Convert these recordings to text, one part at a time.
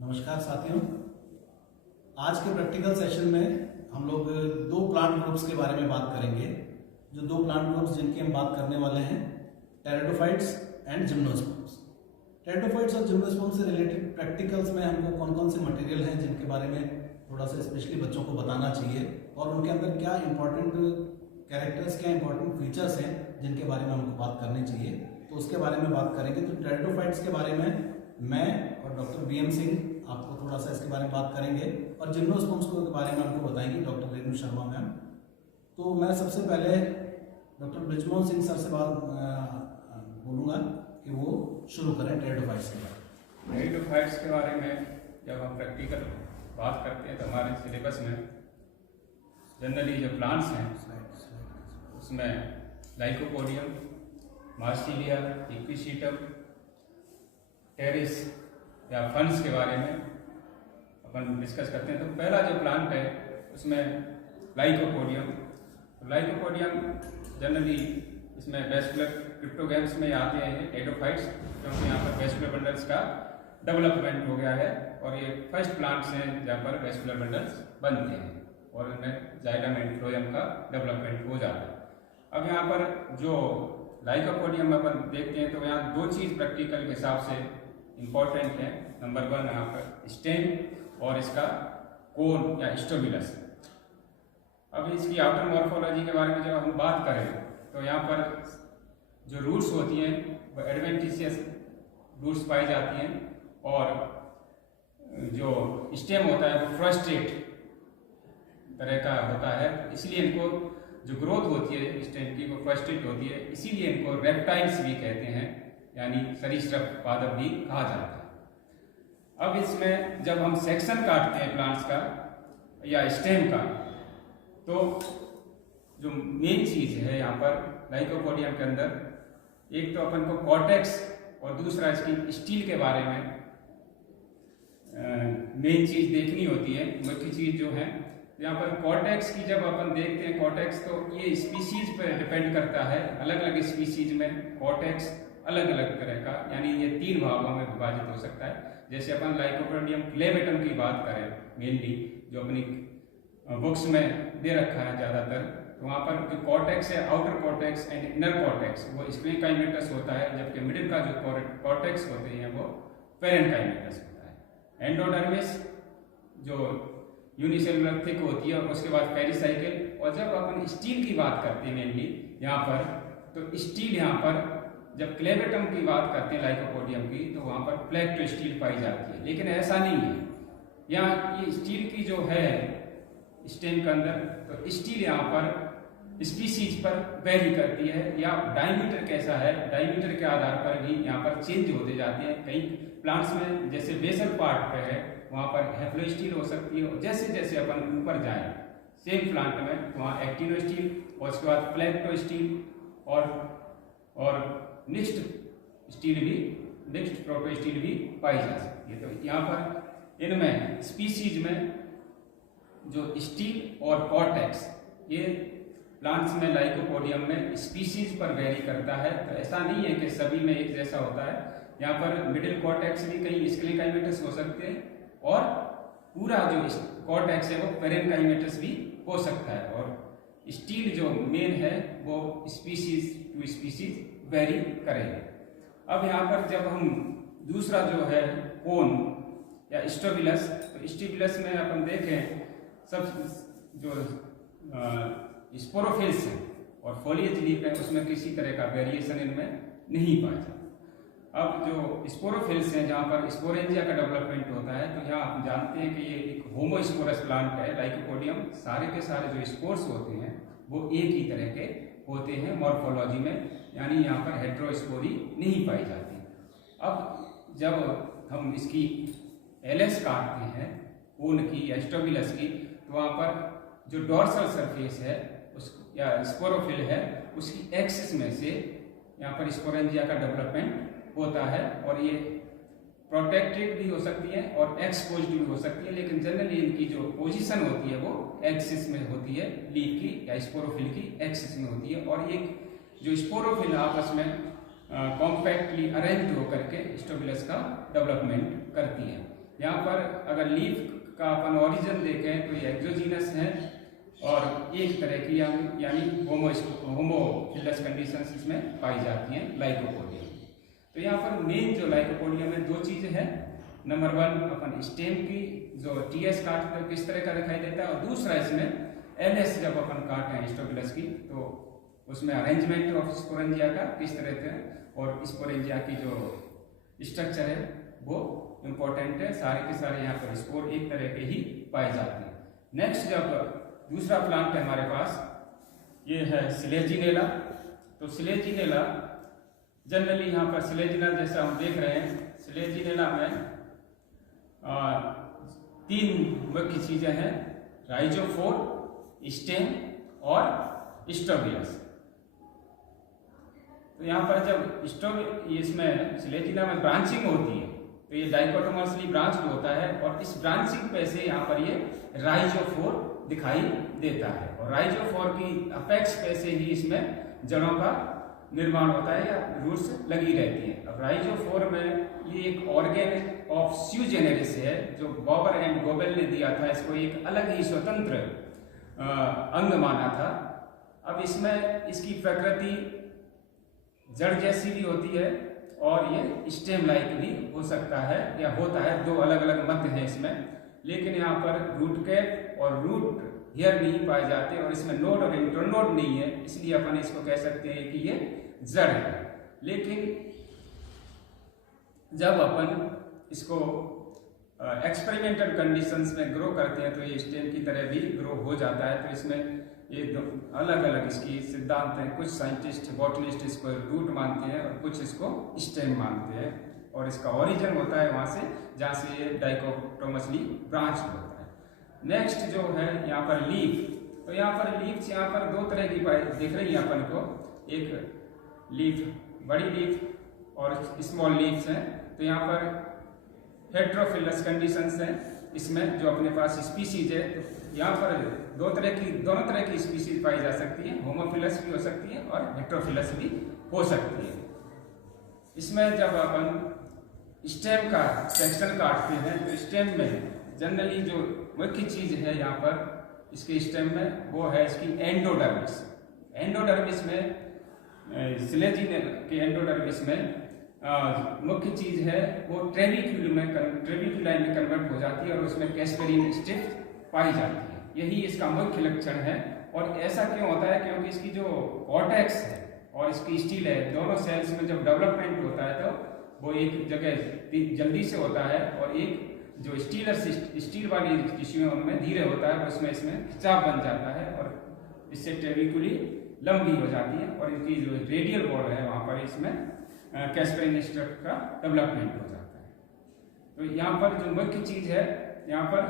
नमस्कार साथियों। आज के प्रैक्टिकल सेशन में हम लोग दो प्लांट ग्रुप्स के बारे में बात करेंगे। जो दो प्लांट ग्रुप्स जिनकी हम बात करने वाले हैं, टेरिडोफाइट्स एंड जिम्नोस्पर्म्स। टेरिडोफाइट्स और जिम्नोस्पर्म्स से रिलेटेड प्रैक्टिकल्स में हमको कौन कौन से मटेरियल हैं जिनके बारे में थोड़ा सा स्पेशली बच्चों को बताना चाहिए और उनके अंदर क्या इंपॉर्टेंट कैरेक्टर्स, क्या इंपॉर्टेंट फीचर्स हैं जिनके बारे में हमको बात करनी चाहिए, तो उसके बारे में बात करेंगे। तो टेरिडोफाइट्स के बारे में मैं और डॉक्टर BM सिंह आपको थोड़ा सा इसके बारे में बात करेंगे और जिम्नोस्पर्म्स के बारे में हमको बताएंगे डॉक्टर रेणु शर्मा मैम। तो मैं सबसे पहले डॉक्टर ब्रिजमोहन सिंह सर से बात बोलूँगा कि वो शुरू करें टेरिडोफाइट्स के बारे में। टेरिडोफाइट्स के बारे में जब हम प्रैक्टिकल बात करते हैं तो हमारे सिलेबस में जनरली जो प्लांट्स हैं उसमें लाइकोपोडियम, मार्सिलिया, इक्विसेटम, टेरिस या फंड्स के बारे में अपन डिस्कस करते हैं। तो पहला जो प्लांट है उसमें लाइकोपोडियम। तो लाइकोपोडियम जनरली इसमें वेस्कुलर क्रिप्टोगैम्स में आते हैं टेरिडोफाइट्स, क्योंकि यहाँ पर वेस्कुलर बंडल्स का डेवलपमेंट हो गया है और ये फर्स्ट प्लांट्स हैं जहाँ पर वेस्कुलर बंडल्स बनते हैं और इनमें जाइलम एंड फ्लोएम का डेवलपमेंट हो जाता है। अब यहाँ पर जो लाइकोपोडियम अपन देखते हैं तो यहाँ दो चीज़ प्रैक्टिकल के हिसाब से इम्पॉर्टेंट है। नंबर 1 यहाँ पर स्टेम और इसका कोन या स्टोबिलस। अब इसकी आउटर मॉर्फोलॉजी के बारे में जब हम बात करें तो यहाँ पर जो रूट्स होती हैं वो एडवेंटिशियस रूट्स पाई जाती हैं और जो स्टेम होता है वो फ्रस्ट्रेट तरह का होता है, इसलिए इनको जो ग्रोथ होती है स्टेम की वो फ्रस्ट्रेट होती है, इसीलिए इनको रेप्टाइल्स भी कहते हैं, यानी सरीसृप पादप भी कहा जाता है। अब इसमें जब हम सेक्शन काटते हैं प्लांट्स का या स्टेम का, तो जो मेन चीज है यहाँ पर लाइकोपोडियम के अंदर, एक तो अपन को कॉर्टेक्स और दूसरा इसकी स्टील के बारे में मेन चीज देखनी होती है। मुख्य चीज जो है यहाँ पर कॉर्टेक्स की जब अपन देखते हैं कॉर्टेक्स, तो ये स्पीसीज पर डिपेंड करता है। अलग अलग स्पीसीज में कॉर्टेक्स अलग अलग तरह का, यानी ये 3 भागों में विभाजित हो सकता है। जैसे अपन लाइकोपोडियम क्लेवेटम की बात करें मेनली, जो अपनी बुक्स में दे रखा है ज़्यादातर, तो वहाँ पर जो कॉर्टेक्स है, outer cortex and inner cortex, वो स्क्लेकाइमेटस होता है, जबकि मिडिल का जो कॉर्टेक्स होते हैं वो पेरेन्काइमेटस होता है। एंडोडर्मिस जो यूनिसेलुलर थिक होती है और उसके बाद पेरिसाइकिल। और जब अपन स्टील की बात करते हैं मेनली यहाँ पर, तो स्टील यहाँ पर जब क्लेवेटम की बात करते हैं लाइकोपोडियम की, तो वहाँ पर प्लेक्टो स्टील पाई जाती है, लेकिन ऐसा नहीं है। यहाँ ये स्टील की जो है स्टेम के अंदर, तो स्टील यहाँ पर स्पीसीज पर वेरी करती है, या डायमीटर कैसा है, डायमीटर के आधार पर भी यहाँ पर चेंज होते जाते हैं। कई प्लांट्स में जैसे बेसल पार्ट पे है वहाँ पर हेफ्लो स्टील हो सकती है, और जैसे जैसे अपन ऊपर जाएं सेम प्लांट में, तो वहाँ एक्टिनो स्टील और उसके बाद प्लेक्टो स्टील और नेक्स्ट स्टील भी, नेक्स्ट प्रोटो स्टील भी पाई जा सकती है। तो यहाँ पर इनमें स्पीसीज में जो स्टील और कॉर्टेक्स, ये प्लांट्स में लाइकोपोडियम में स्पीसीज पर वेरी करता है। तो ऐसा नहीं है कि सभी में एक जैसा होता है। यहाँ पर मिडिल कॉर्टेक्स भी कई स्क्लेकाइमेटस हो सकते हैं और पूरा जो कॉर्टेक्स है वो पेरेन्काइमेटस भी हो सकता है। और स्टील जो मेन है वो स्पीसीज टू स्पीसीज वेरी करेंगे। अब यहाँ पर जब हम दूसरा जो है कोन या स्टोबिलस, तो स्टोबिलस में अपन देखें सब जो स्पोरोफिल्स हैं और फोलिएज लीफ है, उसमें किसी तरह का वेरिएशन इनमें नहीं पाया जाता। अब जो स्पोरोफिल्स हैं जहाँ पर स्पोरेंजिया का डेवलपमेंट होता है, तो यहाँ आप जानते हैं कि ये एक होमोस्पोरस प्लांट है लाइकोपोडियम। सारे के सारे जो स्पोर्स होते हैं वो एक ही तरह के होते हैं मॉर्फोलॉजी में, यानी यहाँ पर हेट्रोस्पोरी नहीं पाई जाती। अब जब हम इसकी एलएस काटते हैं कोन की या स्टोबिलस की, तो वहाँ पर जो डॉर्सल सरफेस है उस या स्पोरोफिल है, उसकी एक्सिस में से यहाँ पर स्पोरेंजिया का डेवलपमेंट होता है और ये प्रोटेक्टेड भी हो सकती है और एक्सपोज्ड भी हो सकती है, लेकिन जनरली इनकी जो पोजीशन होती है वो एक्सिस में होती है, लीफ की या स्पोरोफिल की एक्सिस में होती है। और ये जो स्पोरोफिल आपस में कॉम्पैक्टली अरेंज्ड होकर के स्टोबिलस का डेवलपमेंट करती है। यहाँ पर अगर लीफ का अपन ओरिजिन देखें तो ये एक्सोजीनस है और एक तरह की यानी होमोफिलस कंडीशंस इसमें पाई जाती हैं लाइकोपोडियम। तो यहाँ पर मेन जो लाइकोपोडियम में दो चीज़ें हैं। नंबर 1 अपन स्टेम की जो टीएस काटते हैं किस तरह का दिखाई देता है, और दूसरा इसमें एलएस जब अपन काटते हैं स्टोफिलस की तो उसमें अरेंजमेंट ऑफ स्पोरेंजिया का किस तरह से, और स्पोरेंजिया की जो स्ट्रक्चर है वो इम्पोर्टेंट है। सारे के सारे यहाँ पर स्पोर एक तरह के ही पाए जाते हैं। नेक्स्ट जब दूसरा प्लांट है हमारे पास, ये है सिलेजिनेला। तो सिलेजिनेला जनरली यहाँ पर सिलेजिना जैसा हम देख रहे हैं, सिलेजिनेला में 3 मुख्य चीजें हैं, राइजोफोर, स्टेम और स्टोबियस। तो यहाँ पर जब इसमें सिलेजिना में ब्रांचिंग होती है तो ये डाइकोटोमसली ब्रांच्ड होता है, और इस ब्रांचिंग पे से यहाँ पर ये राइजोफोर दिखाई देता है, और राइजोफोर की अपेक्स पे से ही इसमें जड़ों का निर्माण होता है या रूट्स लगी रहती हैं। अब राइजोफोर में ये एक ऑर्गेन ऑफ स्यू जेनेरिस है जो बॉबर एंड गोबेल ने दिया था, इसको एक अलग ही स्वतंत्र अंग माना था। अब इसमें इसकी प्रकृति जड़ जैसी भी होती है और ये स्टेम लाइक भी हो सकता है या होता है, 2 अलग अलग मध्य हैं इसमें। लेकिन यहाँ पर रूट कैप और रूट हेयर नहीं पाए जाते, और इसमें नोड और इंटरनोड नहीं है, इसलिए अपन इसको कह सकते हैं कि ये जड़ है। लेकिन जब अपन इसको एक्सपेरिमेंटल कंडीशंस में ग्रो करते हैं तो ये स्टेम की तरह भी ग्रो हो जाता है। तो इसमें ये अलग अलग इसकी सिद्धांत हैं, कुछ साइंटिस्ट बॉटनिस्ट इसको रूट मानते हैं और कुछ इसको स्टेम मानते हैं, और इसका ओरिजिन होता है वहाँ से जहाँ से ये डाइकोटोमसली ब्रांच होता है। नेक्स्ट जो है यहाँ पर लीफ। तो यहाँ पर लीव्स यहाँ पर 2 तरह की दिख रही है अपन को, एक लीफ बड़ी लीफ और स्मॉल लीव्स हैं। तो यहाँ पर हेट्रोफिलस कंडीशंस हैं इसमें जो अपने पास स्पीसीज है। तो यहाँ पर दोनों तरह की स्पीसीज पाई जा सकती है, होमोफिलस भी हो सकती है और हेट्रोफिलस भी हो सकती है। इसमें जब अपन स्टेम का सेक्शन काटते हैं तो स्टेम में जनरली जो मुख्य चीज है यहाँ पर इसके स्टेम में वो है इसकी एंडोडर्मिस। एंडोडर्मिस में सिलेजिनेला के एंडोडर्मिस में मुख्य चीज है वो ट्रेबिक्युलाई में कन्वर्ट हो जाती है और उसमें कैस्पेरिन स्ट्रिप पाई जाती है। यही इसका मुख्य लक्षण है। और ऐसा क्यों होता है, क्योंकि इसकी जो कॉर्टेक्स है और इसकी स्टील है, दोनों सेल्स में जब डेवलपमेंट होता है तो वो एक जगह जल्दी से होता है, और एक जो स्टील वाली टिश्यू है उनमें धीरे होता है, उसमें इसमें खिंचाव बन जाता है और इससे ट्रेबिक्युली लंबी हो जाती है, और इनकी जो रेडियल वॉल है वहाँ पर इसमें कैस्पेरिन स्ट्रिप का डेवलपमेंट हो जाता है। तो यहाँ पर जो मुख्य चीज है यहाँ पर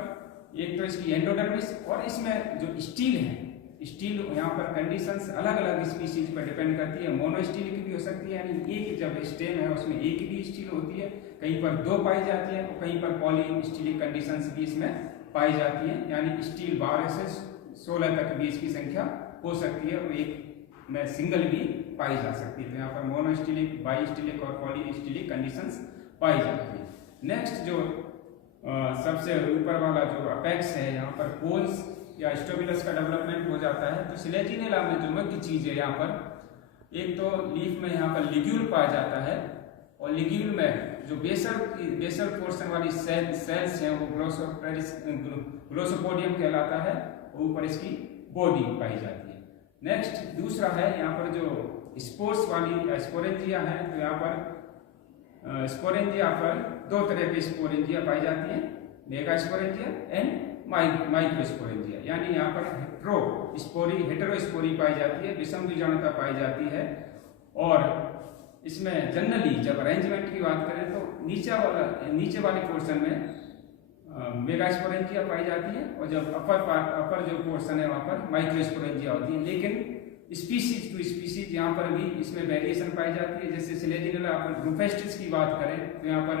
एक तो इसकी एंडोडर्मिस, और इसमें जो स्टील है, स्टील यहाँ पर कंडीशंस अलग अलग स्पीसीज पर डिपेंड करती है। मोनो स्टील की भी हो सकती है, यानी एक जब स्टेम है उसमें एक ही स्टील होती है, कहीं पर 2 पाई जाती है, और कहीं पर पॉली स्टीलिक कंडीशंस भी इसमें पाई जाती है, यानी स्टील 12 से 16 तक भी इसकी संख्या हो सकती है, और एक में सिंगल भी पाई जा सकती है। तो यहाँ पर मोनोस्टिलिक, बाइस्टिलिक और पॉलीस्टिलिक कंडीशंस पाई जाती है। नेक्स्ट जो सबसे ऊपर वाला जो अपेक्स है यहाँ पर पोल्स या स्टोबिलस का डेवलपमेंट हो जाता है। तो सिलेजिनेला में जो मुख्य चीज है यहाँ पर एक तो लीफ में यहाँ पर लिग्यूल पाया जाता है, और लिग्यूल में जो बेसल पोर्शन वाली सेल्स हैं वो ग्लोसोपोडियम कहलाता है, ऊपर इसकी बॉडी पाई जाती है। नेक्स्ट दूसरा है यहाँ पर जो स्पोर्स वाली स्पोरेंजिया है। तो यहाँ पर स्पोरेंजिया पर 2 तरह के स्पोरेंजिया पाई जाती है, मेगा स्पोरेंजिया एंड माइक्रोस्पोरेंजिया, यानी यहाँ पर हेटेरोस्पोरी पाई जाती है, विषम बीजाणुता पाई जाती है। और इसमें जनरली जब अरेंजमेंट की बात करें तो नीचे वाले पोर्शन में मेगास्पोरेंजिया पाई जाती है, और जब अपर जो पोर्शन है वहाँ पर माइक्रोस्पोरेंजिया होती है। लेकिन स्पीसीज टू स्पीसीज यहाँ पर भी इसमें वेरिएशन पाई जाती है। जैसे सिलेजिनेला अपन रूफेस्टिस की बात करें तो यहाँ पर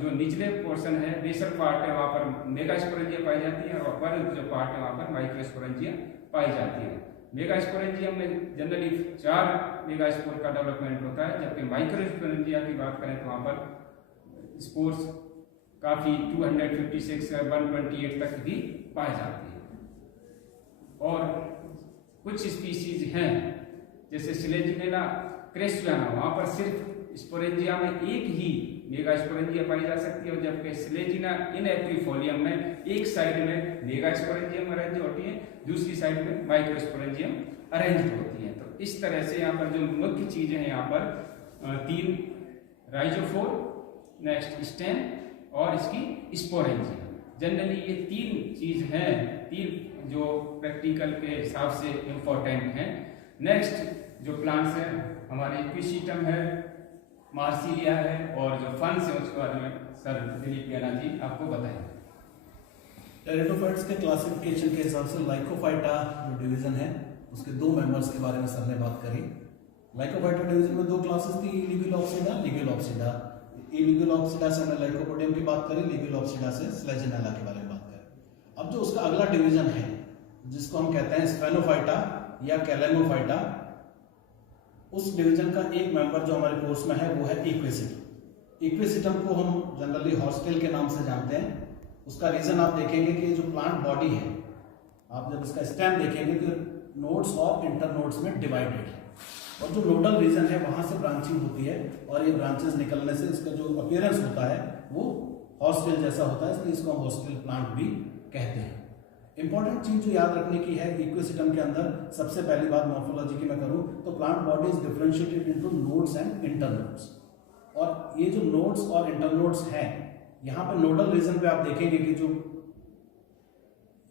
जो निचले पोर्शन है, बेसल पार्ट है, वहाँ पर मेगास्पोरेंजिया पाई जाती है, और अपर जो पार्ट है वहाँ पर माइक्रोस्पोरेंजिया पाई जाती है। मेगास्पोरेंजिया में जनरली 4 मेगास्पोर का डेवलपमेंट होता है, जबकि माइक्रोस्पोरेंजिया की बात करें तो वहाँ पर स्पोर्स काफ़ी 256 या 128 तक भी पाई जाती है। और कुछ स्पीसीज हैं जैसे सिलेजिनेला क्रेस्पियाना, वहाँ पर सिर्फ स्पोरेंजिया में एक ही मेगा स्पोरेंजिया पाई जा सकती है, और जबकि सिलेजिना इनएक्विफोलियम में एक साइड में मेगा स्पोरेंजियम अरेंज होती है, दूसरी साइड में माइक्रो स्पोरेंजियम अरेंज होती है। तो इस तरह से यहाँ पर जो मुख्य चीजें हैं, यहाँ पर 3 राइजोफोर, नेक्स्ट स्टेम और इसकी स्पोरेंजिया। जनरली ये 3 चीज हैं, 3 जो प्रैक्टिकल के हिसाब से इम्पोर्टेंट हैं। नेक्स्ट जो प्लांट्स हैं हमारे इक्विसिटम है, मार्सिलिया है, और जो फंस है उसके बारे में सर दिलीप याना जी आपको बताएंगे। टेरिडोफाइट्स के क्लासिफिकेशन के हिसाब से लाइकोफाइटा जो डिवीजन है उसके 2 मेंबर्स के बारे में सर ने बात करी। लाइकोफाइटा डिवीजन में 2 क्लासेस थी, लिग्यूलॉप्सिडा, लिग्यूलॉप्सिडा। लिग्यूलॉप्सिडा से हमने लाइकोपोडियम की बात करी, लिग्यूलॉप्सिडा से स्लेजिनेला के बारे में बात करी। अब जो उसका अगला डिवीजन है जिसको हम कहते हैं स्पेनोफाइटा या कैलेमोफाइटा, उस डिवीजन का एक मेंबर जो हमारे कोर्स में है वो है इक्विसिटम। इक्विसिटम को हम जनरली हॉस्टेल के नाम से जानते हैं। उसका रीजन आप देखेंगे कि जो प्लांट बॉडी है, आप जब इसका स्टेम देखेंगे तो नोड्स और इंटरनोड्स में डिवाइडेड है, और जो नोडल रीजन है वहां से ब्रांचिंग होती है, और ये ब्रांचेस निकलने से इसका जो अपीयरेंस होता है वो हॉस्टेल जैसा होता है, इसलिए इसको हम हॉस्टेल प्लांट भी कहते हैं। इंपॉर्टेंट चीज जो याद रखने की है इक्विसिटम के अंदर, सबसे पहली बात मॉर्फोलॉजी की मैं करूं तो plant body is differentiated into nodes and internodes. और ये जो नोड्स और इंटरनोड्स हैं, यहाँ पे नोडल रीजन पे आप देखेंगे कि जो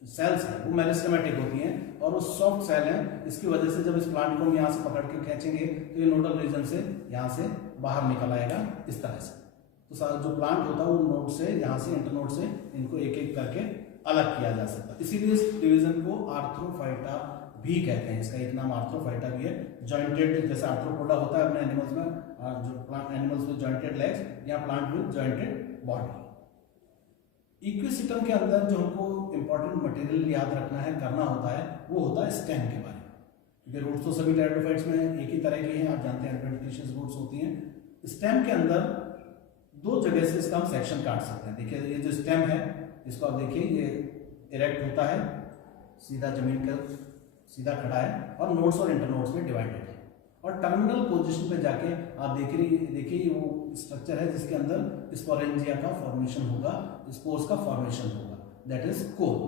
सेल्स हैं वो मेरिस्टेमेटिक होती हैं, और वो सॉफ्ट सेल हैं। इसकी वजह से जब इस प्लांट को हम यहाँ से पकड़ के खींचेंगे तो ये नोडल रीजन से यहाँ से बाहर निकल आएगा इस तरह से। तो सारा जो प्लांट होता है वो नोड से, यहाँ से इंटरनोड से इनको एक एक करके अलग किया जा सकता है। इसीलिए इस डिवीजन को आर्थ्रोफाइटा भी कहते हैं। इसका एक नाम आर्थ्रोफाइटा भी है। जॉइंटेड, जैसे आर्थ्रोपोडा होता है अपने एनिमल्स में, जो प्लांट एनिमल्स में जॉइंटेड लेग्स, या plant with jointed body. Equisetum के अंदर जो हमको इंपॉर्टेंट मटेरियल याद रखना है, करना होता है, वो होता है स्टेम के बारे में, क्योंकि रूट्स तो सभी टेरिडोफाइट्स में एक ही तरह की हैं, आप जानते हैं एडवेंटिशियस रूट्स होती हैं। स्टेम के अंदर 2 जगह से इसका हम सेक्शन काट सकते हैं। देखिए ये जो स्टेम है इसको आप देखिए, ये इरेक्ट होता है, सीधा जमीन का सीधा खड़ा है, और नोड्स और इंटरनोड्स में डिवाइडेड है। और टर्मिनल पोजीशन पे जाके आप देखिए वो स्ट्रक्चर है जिसके अंदर स्पोरेंजिया का फॉर्मेशन होगा, स्पोर्स का फॉर्मेशन होगा, दैट इज कोन।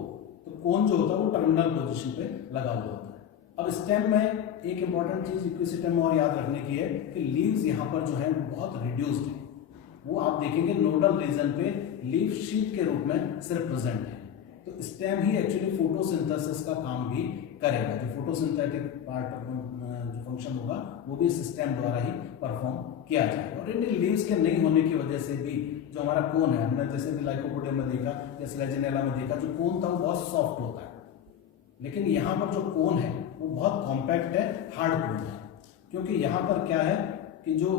तो कोन जो होता है वो टर्मिनल पोजीशन पे लगा हुआ होता है। अब स्टेम में एक इंपॉर्टेंट चीज इक्विसिटम में और याद रखने की है कि लीव्स यहाँ पर जो है वो बहुत रिड्यूस्ड है। वो आप देखेंगे नोडल रीजन पे लीफ शीट के रूप में सिर्फ प्रेजेंट है। तो स्टेम ही एक्चुअली फोटोसिंथेसिस का काम भी करेगा। जो फोटोसिंथेटिक पार्ट जो फंक्शन होगा वो भी इस स्टेम द्वारा ही परफॉर्म किया जाएगा। और इन लीव्स के नहीं होने की वजह से भी जो हमारा कोन है, हमने जैसे भी लाइकोपोडियम में देखा या स्लेजिनेला में देखा, जो कोन था वो बहुत सॉफ्ट होता है, लेकिन यहाँ पर जो कोन है वो बहुत कॉम्पैक्ट है, हार्ड कोन है। क्योंकि यहाँ पर क्या है कि जो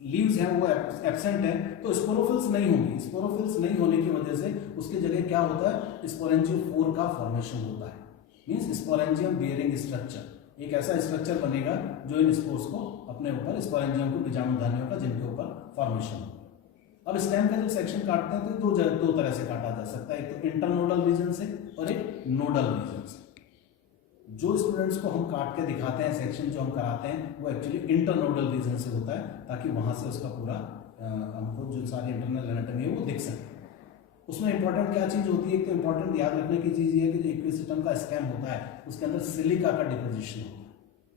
लीव्स हैं वो एब्सेंट है, तो स्पोरोफिल्स नहीं होंगी। स्पोरोफिल्स नहीं होने की वजह से उसकी जगह क्या होता है, स्पोरेंजियोफोर का फॉर्मेशन होता है। मींस स्पोरेंजियम बियरिंग स्ट्रक्चर, एक ऐसा स्ट्रक्चर बनेगा जो इन स्पोर्स को अपने ऊपर, स्पोरेंजियम को बीजाणुधानियों का, जिनके ऊपर फॉर्मेशन हो। अब स्टेम का जब सेक्शन काटते हैं तो दो तरह से काटा जा सकता है, एक तो इंटरनोडल रीजन से और एक नोडल रीजन से। जो स्टूडेंट्स को हम काट के दिखाते हैं, सेक्शन जो हम कराते हैं, वो एक्चुअली इंटरनोडल रीजन से होता है, ताकि वहां से उसका पूरा हमको जो सारी इंटरनल एनाटॉमी है वो दिख सके। उसमें इंपॉर्टेंट क्या चीज होती है, एक तो इंपॉर्टेंट याद रखने की चीज ये है कि जो इक्विसिटम का स्टेम होता है उसके अंदर सिलिका का डिपोजिशन होता है,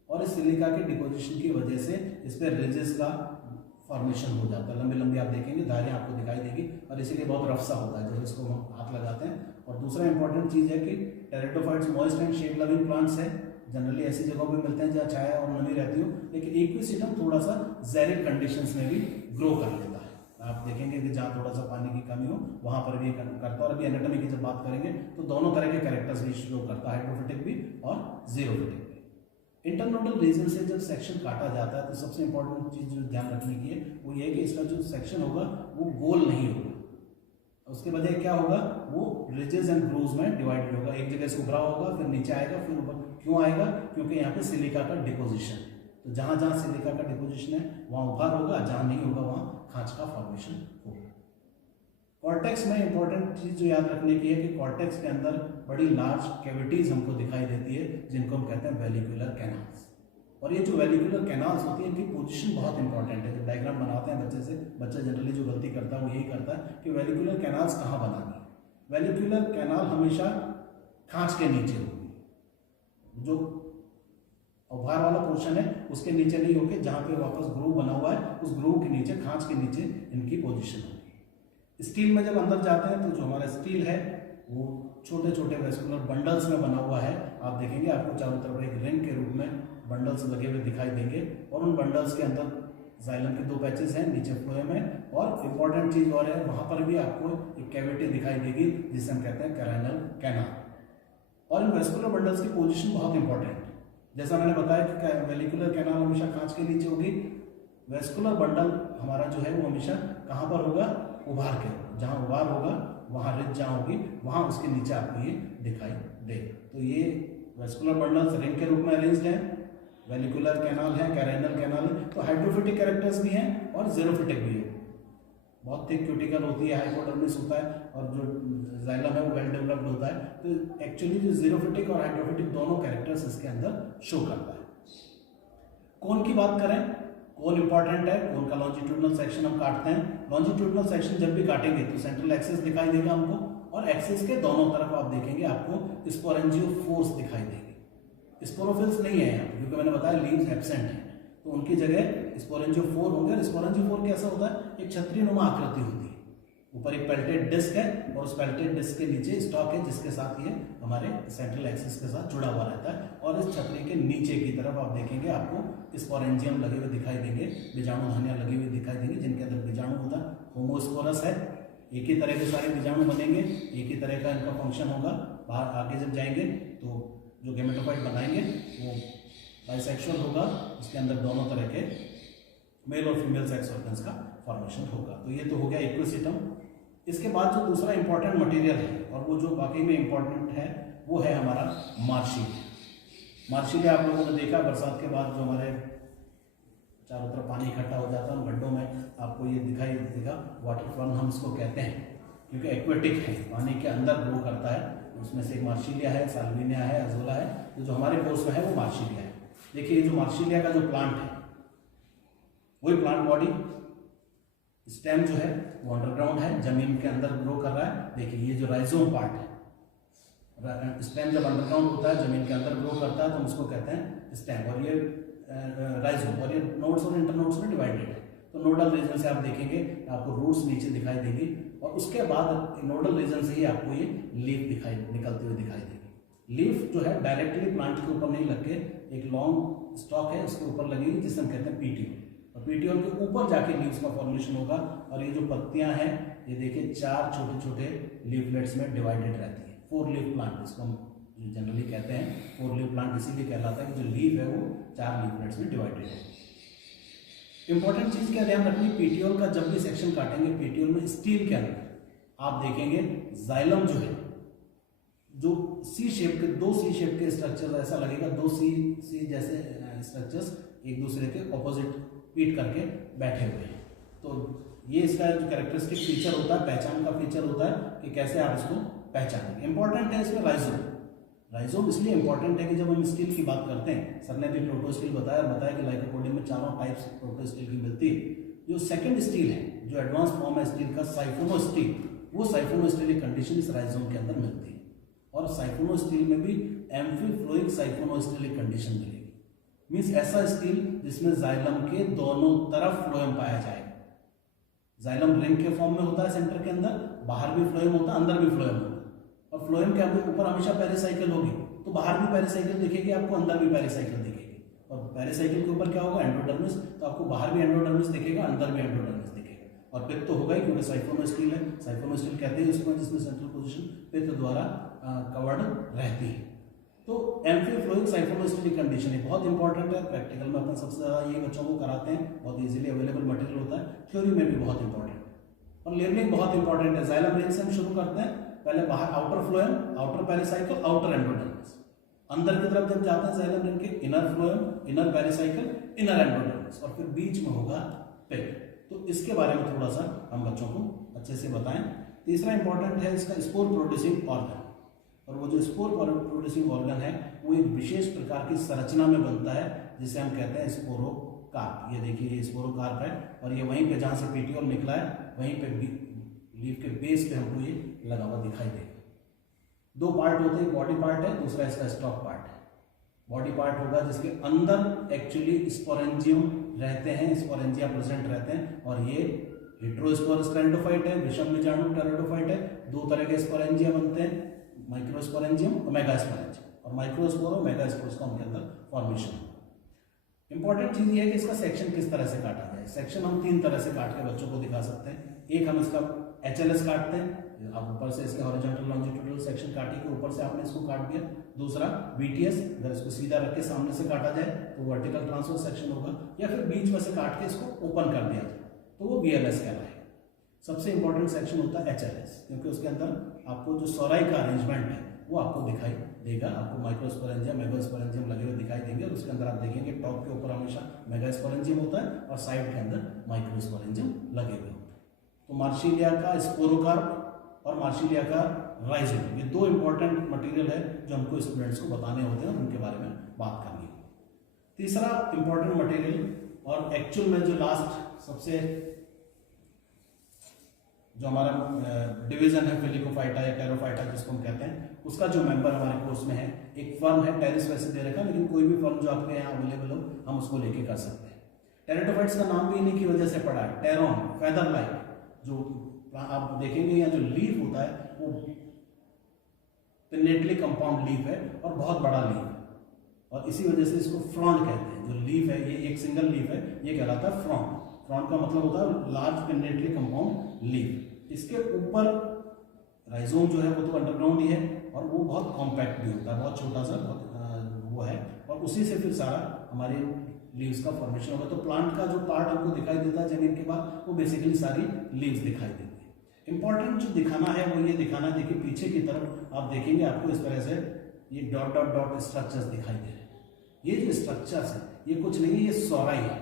और इस सिलिका के डिपोजिशन की वजह से इस पर रिजेस का फॉर्मेशन हो जाता है। लंबी लंबी आप देखेंगे धारियां आपको दिखाई देगी, और इसीलिए बहुत रफ सा होता है जब इसको हम हाथ लगाते हैं। और दूसरा इंपॉर्टेंट चीज है कि pteridophytes moist and shade loving plants है, जनरली ऐसी जगहों पे मिलते हैं जहाँ छाया और नमी रहती हो, लेकिन इक्विसिटम थोड़ा सा ज़ैरिड कंडीशंस में भी ग्रो कर लेता है। आप देखेंगे कि जहाँ थोड़ा सा पानी की कमी हो वहाँ पर भी करता है। और अभी एनाटॉमी की जब बात करेंगे तो दोनों तरह के कैरेक्टर्स भी शो करता है, हाइड्रोफिटिक भी और जीरोफिटिक भी। इंटरनोडल रीजन से जब सेक्शन काटा जाता है तो सबसे इंपॉर्टेंट चीज जो ध्यान रखने की है वो ये है कि इसका जो सेक्शन होगा वो गोल नहीं होगा। उसके बजाय क्या होगा, वो रिजेस एंड ग्रूव्स में डिवाइडेड होगा। एक जगह से उभरा होगा, फिर नीचे आएगा, फिर ऊपर। क्यों आएगा? क्योंकि यहाँ पे सिलिका का डिपोजिशन है। तो जहां जहां सिलिका का डिपोजिशन है वहां उभार होगा, जहां नहीं होगा वहां खांच का फॉर्मेशन होगा। कॉर्टेक्स में इंपॉर्टेंट चीज जो याद रखने की है कि कॉर्टेक्स के अंदर बड़ी लार्ज कैविटीज हमको दिखाई देती है जिनको हम कहते हैं वेलिकुलर कैनाल्स। और ये जो वेलिकुलर कैनाल्स होती है इनकी पोजीशन बहुत इंपॉर्टेंट है। जब डायग्राम बनाते हैं बच्चे से, बच्चा जनरली जो गलती करता है वो यही करता है कि वेलिकुलर कैनाल्स कहाँ बनानी है। वेलिकुलर कैनाल हमेशा खांच के नीचे होगी, जो उभार वाला पोर्शन है उसके नीचे नहीं होगी, जहाँ पे वापस ग्रूव बना हुआ है उस ग्रूव के नीचे, खांच के नीचे इनकी पोजीशन होगी। स्टील में जब अंदर जाते हैं तो जो हमारा स्टील है वो छोटे छोटे वेस्कुलर बंडल्स में बना हुआ है। आप देखेंगे आपको चारों तरफ एक रिंग के रूप में बंडल्स लगे हुए दिखाई देंगे और उन बंडल्स के अंदर जाइलम के 2 पैचेस हैं, नीचे फ्लोएम है और इंपॉर्टेंट चीज और है, वहां पर भी आपको एक कैविटी दिखाई देगी जिसे हम कहते हैं कैराइनल कैनाल। और इन वेस्कुलर बंडल्स की पोजीशन बहुत इंपॉर्टेंट है। जैसा मैंने बताया कि वेलिकुलर कैनाल हमेशा खांच के नीचे होगी, वेस्कुलर बंडल हमारा जो है वो हमेशा कहाँ पर होगा, उभार के, जहाँ उभार होगा वहाँ रिज जहाँ होगी वहाँ उसके नीचे आपको ये दिखाई देगा। तो ये वेस्कुलर बंडल्स रिंग के रूप में अरेंज्ड हैं, वेलिकुलर कैनाल है, कैराइनल कैनाल है। तो हाइड्रोफिटिक कैरेक्टर्स भी हैं और जेरोफिटिक भी है। बहुत थिक क्यूटिकल होती है, हाइपोडर्मिस होता है और जो जाइलम है वो वेल डेवलप्ड होता है। तो एक्चुअली जो जीरोफिटिक और हाइड्रोफिटिक दोनों कैरेक्टर्स इसके अंदर शो करता है। कोन की बात करें, कोन इंपॉर्टेंट है। कोन का लॉन्जिट्यूडनल सेक्शन हम काटते हैं। लॉन्जिट्यूडनल सेक्शन जब भी काटेंगे तो सेंट्रल एक्सिस दिखाई देगा हमको और एक्सिस के दोनों तरफ आप देखेंगे आपको स्पोरेंजियोफोर्स दिखाई देंगे। स्पोरोफिल्स नहीं है यहाँ क्योंकि मैंने बताया लीव्स एब्सेंट है, तो उनकी जगह स्पोरेंजियोफोर होंगे। स्पोरेंजियोफोर कैसा होता है, एक छतरी नुमा आकृति होती है, ऊपर एक पेल्टेड डिस्क है और उस पेल्टेड डिस्क के नीचे स्टॉक है जिसके साथ ये हमारे सेंट्रल एक्सिस के साथ जुड़ा हुआ रहता है। और इस छतरी के नीचे की तरफ आप देखेंगे आपको स्पोरेंजियम लगे हुए दिखाई देंगे, बीजाणु धानियां लगी हुई दिखाई देंगी जिनके अंदर बीजाणु होता है। होमोस्पोरस है, एक ही तरह के सारे बीजाणु बनेंगे, एक ही तरह का इनका फंक्शन होगा। बाहर आगे जब जाएंगे तो जो गेमेटोफाइट बनाएंगे वो बाइसेक्सुअल होगा, उसके अंदर दोनों तरह के मेल और फीमेल सेक्स ऑर्गन्स का फॉर्मेशन होगा। तो ये तो हो गया इक्विसिटम। इसके बाद जो दूसरा इंपॉर्टेंट मटेरियल है और वो जो वाकई में इंपॉर्टेंट है वो है हमारा मार्शीलिया। मार्शीलिया आप लोगों ने देखा बरसात के बाद जो हमारे चारों तरफ पानी इकट्ठा हो जाता है उन गड्ढों में आपको ये दिखाई देगा। वाटर फर्न हम इसको कहते हैं क्योंकि एक्वेटिक है, पानी के अंदर ग्रो करता है। उसमें से एक मार्शीलिया है, साल्विनिया है, अजोला है। तो जो हमारे कोर्स में है वो मार्शीलिया है। देखिए ये जो मार्शीलिया का जो प्लांट है वही प्लांट बॉडी, स्टेम जो है वो अंडरग्राउंड है, जमीन के अंदर ग्रो कर रहा है। देखिए ये जो राइजोम पार्ट है, स्टेम जब अंडरग्राउंड होता है जमीन के अंदर ग्रो करता है तो हम उसको कहते हैं स्टेम। और ये राइजोम और ये नोड्स और इंटरनोड्स में डिवाइडेड है। तो नोडल रीजन से आप देखेंगे आपको रूट्स नीचे दिखाई देगी और उसके बाद नोडल रीजन से ही आपको ये लीफ निकलती हुई दिखाई देगी। लीफ जो है डायरेक्टली प्लांट के ऊपर नहीं लग के एक लॉन्ग स्टॉक है उसके ऊपर लगेगी जिसे हम कहते हैं पीटियोल। और पीटियोल के ऊपर जाके लीव्स का फॉर्मेशन होगा। और ये जो पत्तियां हैं ये देखिए 4 छोटे छोटे लीफलेट्स में डिवाइडेड रहती है। 4 लीफ प्लांट इसको हम जनरली कहते हैं। 4 लीफ प्लांट इसीलिए कहलाता है कि जो लीफ है वो 4 लीफलेट्स में डिवाइडेड है। इंपॉर्टेंट चीज क्या ध्यान रखनी, पीटियोल का जब भी सेक्शन काटेंगे पीटियोल में स्टील के अंदर आप देखेंगे जाइलम जो है जो सी शेप के 2 सी शेप के स्ट्रक्चर, ऐसा लगेगा 2 सी जैसे स्ट्रक्चर्स एक दूसरे के ऑपोजिट पीट करके बैठे हुए हैं। तो ये इसका जो कैरेक्टरिस्टिक फीचर होता है, पहचान का फीचर होता है कि कैसे आप इसको पहचानेंगे। इंपॉर्टेंट है इसमें राइजोम। राइजोम इसलिए इंपॉर्टेंट है कि जब हम स्टील की बात करते हैं, सर ने भी प्रोटोस्टील बताया कि लाइकोपोडियम में 4 टाइप्स प्रोटोस्टील की मिलती है। जो सेकंड स्टील है, जो एडवांस फॉर्म है स्टील का साइफोनोस्टील, वो साइफोनोस्टीलिक कंडीशन इस राइजोम के अंदर मिलती है। और साइफोनोस्टील में भी एम्फीफ्लोइक साइफोनोस्टीलिक कंडीशन मिलेगी। मीन्स ऐसा स्टील जिसमें जाइलम के दोनों तरफ फ्लोएम पाया जाएगा। जाइलम रिंग के फॉर्म में होता है सेंटर के अंदर, बाहर भी फ्लोएम होता है, अंदर भी फ्लोएम होता है। और फ्लोएम के ऊपर हमेशा पेरिसाइकिल होगी, तो बाहर भी पेरिसाइकिल दिखेगी आपको, अंदर भी पेरिसाइकिल दिखेगी। और पेरिसाइकिल के ऊपर क्या होगा, एंडोडर्मिस, तो आपको बाहर भी एंडोडर्मिस दिखेगा, अंदर भी एंडोडर्मिस दिखेगा। और पित्त तो होगा ही क्योंकि साइफोनोस्टील है। साइफोनोस्टील कहते हैं इसको जिसमें सेंट्रल पोजीशन पित्त द्वारा कवर्ड रहती है। तो एम्फीफ्लोइक साइफोनोस्टीलिक कंडीशन है, बहुत इंपॉर्टेंट है। प्रैक्टिकल में अपन सबसे ज़्यादा ये बच्चों को कराते हैं, बहुत इजीली अवेलेबल मटेरियल होता है। थ्योरी में भी बहुत इंपॉर्टेंट है और लेबलिंग बहुत इंपॉर्टेंट है। जाइलम रिंग से हम शुरू करते हैं, पहले बाहर outer phloem, outer pericycle, outer endodermis. अंदर की तरफ जब जाते हैं जाइलम रिंग के, inner phloem, inner pericycle, inner endodermis और फिर बीच में होगा पित्त। तो इसके बारे में थोड़ा सा हम बच्चों को अच्छे से बताएं। तीसरा इंपॉर्टेंट है इसका स्पोर प्रोड्यूसिंग ऑर्गन, और वो जो स्पोर प्रोड्यूसिंग ऑर्गन है वो एक विशेष प्रकार की संरचना में बनता है जिसे हम कहते हैं स्पोरोकार्प। ये देखिए ये स्पोरोकार्प है, और ये वहीं पे जहाँ से पेटियोल निकला है वहीं पे लीफ के बेस पे हमको ये लगा हुआ दिखाई देगा। दो पार्ट होते हैं, बॉडी पार्ट है, दूसरा इसका स्टॉक पार्ट है। बॉडी पार्ट होगा जिसके अंदर एक्चुअली स्पोरेंजियम रहते हैं, स्पोरेंजिया प्रेजेंट रहते हैं, और ये हेटेरोस्पोरस टेरिडोफाइट है, विषम बीजाणु टेरिडोफाइट है। दो तरह के स्पोरेंजिया बनते हैं, माइक्रोस्पोरेंजियम और मेगास्पोरेंजियम, और माइक्रोस्पोर और मेगास्पोर्स का उनके अंदर फॉर्मेशन होगा। इंपॉर्टेंट चीज ये है कि इसका सेक्शन किस तरह से काटा जाए। सेक्शन हम तीन तरह से काट के बच्चों को दिखा सकते हैं। एक हम इसका HLS काटते हैं, आप ऊपर से इसके हॉरिजॉन्टल लॉन्जिट्यूडल सेक्शन काटिए, ऊपर से आपने इसको काट दिया। दूसरा VTS, अगर इसको सीधा रख के सामने से काटा जाए तो वर्टिकल ट्रांसवर्स सेक्शन होगा, या फिर बीच में से काट के इसको ओपन कर दिया जाए तो वो VLS कहलाएगा। सबसे इंपॉर्टेंट सेक्शन होता है HLS, क्योंकि उसके अंदर आपको जो सोराई का अरेंजमेंट है वो आपको दिखाई देगा। आपको माइक्रोस्पोरेंजियम, मेगास्पोरेंजियम लगे हुए दिखाई देंगे, और उसके अंदर आप देखेंगे टॉप के ऊपर हमेशा मेगास्पोरेंजियम होता है और साइड के अंदर माइक्रोस्पोरेंजियम लगे हुए होते हैं। तो मार्सिलिया का स्पोरोकार्प और मार्सिलिया का राइजोम, ये दो इंपॉर्टेंट मटेरियल है जो हमको स्टूडेंट्स को बताने होते हैं, उनके बारे में बात करनी है। तीसरा इंपॉर्टेंट मटेरियल, और एक्चुअल में जो लास्ट सबसे जो हमारा डिवीजन है फेलिकोफाइटा या टेरोफाइटा जिसको हम कहते हैं, उसका जो मेंबर हमारे कोर्स में है, एक फर्म है टेरिस वैसे दे रखा, लेकिन कोई भी फर्म जो आपके यहाँ अवेलेबल हो हम उसको लेके कर सकते हैं। टेरिडोफाइट्स का नाम भी इन्हीं की वजह से पड़ा है, टेरोन, फेदर लाइक। जो आप देखेंगे यहाँ जो लीफ होता है वो पिनेटली कंपाउंड लीफ है और बहुत बड़ा लीफ है, और इसी वजह से इसको फ्रॉन्ट कहते हैं। जो लीफ है ये एक सिंगल लीफ है, ये कहलाता है फ्रॉन्ट। फ्रॉन्ट का मतलब होता है लार्ज पिनेटली कंपाउंड लीफ। इसके ऊपर राइजोम जो है वो तो अंडरग्राउंड ही है, और वो बहुत कॉम्पैक्ट भी होता है, बहुत छोटा सा वो है, और उसी से फिर सारा हमारे लीव्स का फॉर्मेशन होगा। तो प्लांट का जो पार्ट हमको दिखाई देता है जमीन के बाद, वो बेसिकली सारी लीव्स दिखाई देती है। इंपॉर्टेंट जो दिखाना है वो ये दिखाना है, देखिए पीछे की तरफ आप देखेंगे आपको इस तरह से ये डॉट डॉट डॉट स्ट्रक्चर्स दिखाई दे रहे हैं। ये जो स्ट्रक्चर्स है ये कुछ नहीं है, ये सोराई है।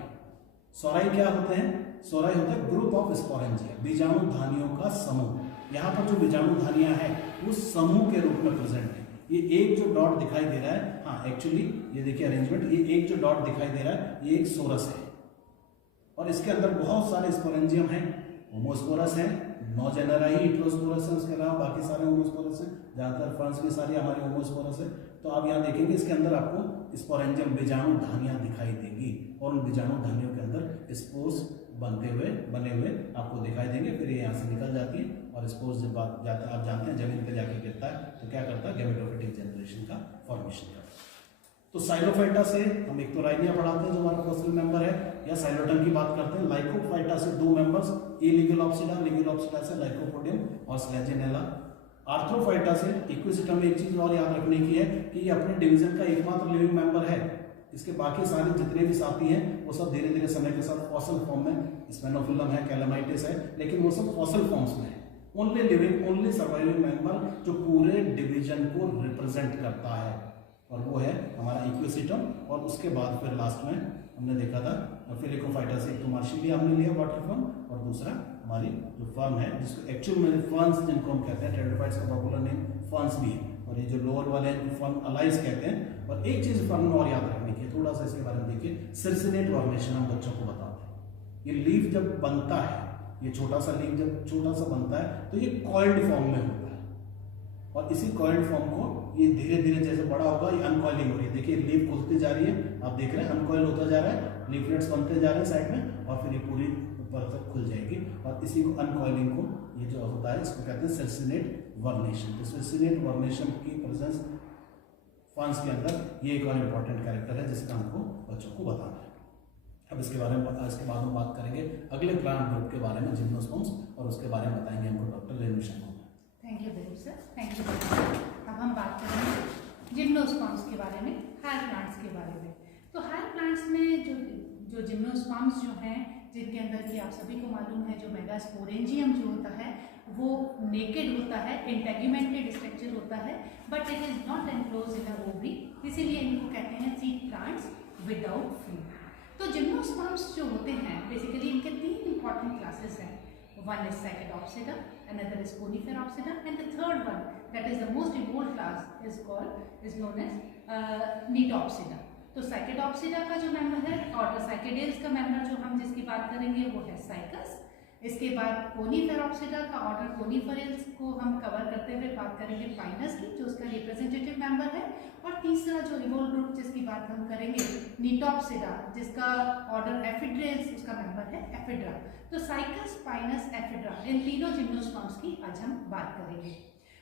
सोराई क्या होते हैं? सोराई होता है ग्रुप ऑफ स्पोरेंजिया, बीजाणु धानियों का समूह। यहाँ पर जो बीजाणु धानियां हैं वो समूह के रूप में प्रेजेंट है। ये एक जो डॉट दिखाई दे रहा है, हाँ एक्चुअली ये देखिए अरेंजमेंट, ये एक जो डॉट दिखाई दे रहा है ये एक सोरस है, और इसके अंदर बहुत सारे स्पोरेंजियम हैं। होमोस्पोरस है, नोजेनराई हेटेरोस्पोरस है, उसके अलावा बाकी सारे होमोस्पोरस हैं। ज़्यादातर फर्न्स भी सारी हमारी होमोस्पोरस है। तो आप यहाँ देखेंगे इसके अंदर आपको स्पोरेंजियम बीजाणु धानियाँ दिखाई देंगी, और उन बीजाणु धानियों के अंदर स्पोर्स बने हुए आपको दिखाई देंगे। फिर ये यहाँ से निकल जाती है, और स्पोर्स जब जाता है, आप जानते हैं जमीन पर जाके गिरता है तो क्या करता है, गैमेटोफिटिक जनरेशन का फॉर्मेशन करता है। तो साइलोफाइटा से हम एक तो राइनिया पढ़ाते हैं जो हमारा फॉसिल मेंबर है, या साइलोटन की बात करते हैं। लाइकोफाइटा से दो मेंबर्स, ए लिग्यूलॉप्सिडा, लिग्यूलॉप्सिडा से लाइकोपोडियम और स्लेजिनेला। आर्थ्रोफाइटा से इक्विसिटम में एक चीज और याद रखने की है कि ये अपने डिवीजन का एकमात्र लिविंग मेंबर है। इसके बाकी सारे जितने भी साथी हैं वो सब धीरे धीरे समय के साथ फॉसल फॉर्म में, स्पेनोफिलम है, कैलामाइटिस है, लेकिन वो सब फॉसल फॉर्म्स में है। Only living, only surviving member जो पूरे डिवीजन को रिप्रेजेंट करता है, और वो है हमारा इक्विसिटम। और उसके बाद फिर लास्ट में हमने देखा था फेलिकोफाइटा से एक तो मार्सिलिया हमने लिया वाटर फर्म, और दूसरा हमारी जो फर्म है जिसको एक्चुअल में फर्न्स जिनको हम कहते हैं, टेरिडोफाइट्स का पॉपुलर नेम फर्न्स भी है, और ये जो लोअर वाले हैं फर्न अलाइज कहते हैं। और एक चीज फर्न में और याद रखने की है, थोड़ा सा इसके बारे में देखिए, सर्सिनेट फॉर्मेशन हम बच्चों को बताते हैं। ये लीफ जब बनता है, ये छोटा सा लीफ जब छोटा सा बनता है तो ये कॉइल्ड फॉर्म में होता है, और इसी कॉइल्ड फॉर्म को ये धीरे धीरे जैसे बड़ा होगा ये अनकॉइलिंग हो रही है। देखिए लीफ खुलती जा रही है, आप देख रहे हैं अनकॉइल होता जा रहा है, लीफलेट्स बनते जा रहे हैं साइड में, और फिर ये पूरी ऊपर तक खुल जाएगी। और इसी को अनकॉइलिंग को ये जो होता है इसको कहते हैं सर्सिनेट वर्नेशन। तो सर्सिनेट वर्नेशन की प्रेजेंस फर्न्स के अंदर ये एक और इम्पॉर्टेंट कैरेक्टर है जिसका हमको बच्चों को बताना है। अब इसके बारे में इसके बाद हम बात करेंगे अगले प्लांट ग्रुप के बारे में, जिम्नोस्पर्म्स, और उसके बारे में बताएंगे हमको doctor Renu Sharma. Thank you Dilip sir, thank you. अब हम बात करेंगे जिम्नोस्पर्म्स के बारे में, हायर प्लांट्स के बारे में। तो हायर प्लांट्स में जो जिम्नोस्पर्म्स जो हैं, जिनके अंदर की आप सभी को मालूम है जो मेगास्पोरेंजियम जो होता है वो नेकेड होता है, इंटेगुमेंटेड स्ट्रक्चर होता है, but it is not enclose in a ovary, इसीलिए इनको कहते हैं सीड प्लांट्स विदाउट फ्रूट। तो जिम्नोस्पर्म्स जो होते हैं बेसिकली इनके तीन इंपॉर्टेंट क्लासेस हैं। One is Cycadopsida, another is Coniferopsida, and the third one, that is the most evolved class, is known as Nitopsida. तो साइकेडोप्सिडा का जो मेंबर है, ऑर्डर साइकेडेल्स का मेंबर जो हम जिसकी बात करेंगे वो है साइकस। इसके बाद कोनीफेरोप्सिडा का ऑर्डर कोनीफेरल्स को हम कवर करते हुए बात करेंगे पाइनस की, जो उसका रिप्रेजेंटेटिव मेंबर है। और तीसरा जो इवोल्व ग्रुप जिसकी बात हम करेंगे नीटोप्सिडा, जिसका ऑर्डर एफिड्रेल्स उसका मेंबर है एफिड्रा। तो साइकस, पाइनस, एफिड्रा, इन तीनों जिम्नोस्पर्म्स की आज हम बात करेंगे।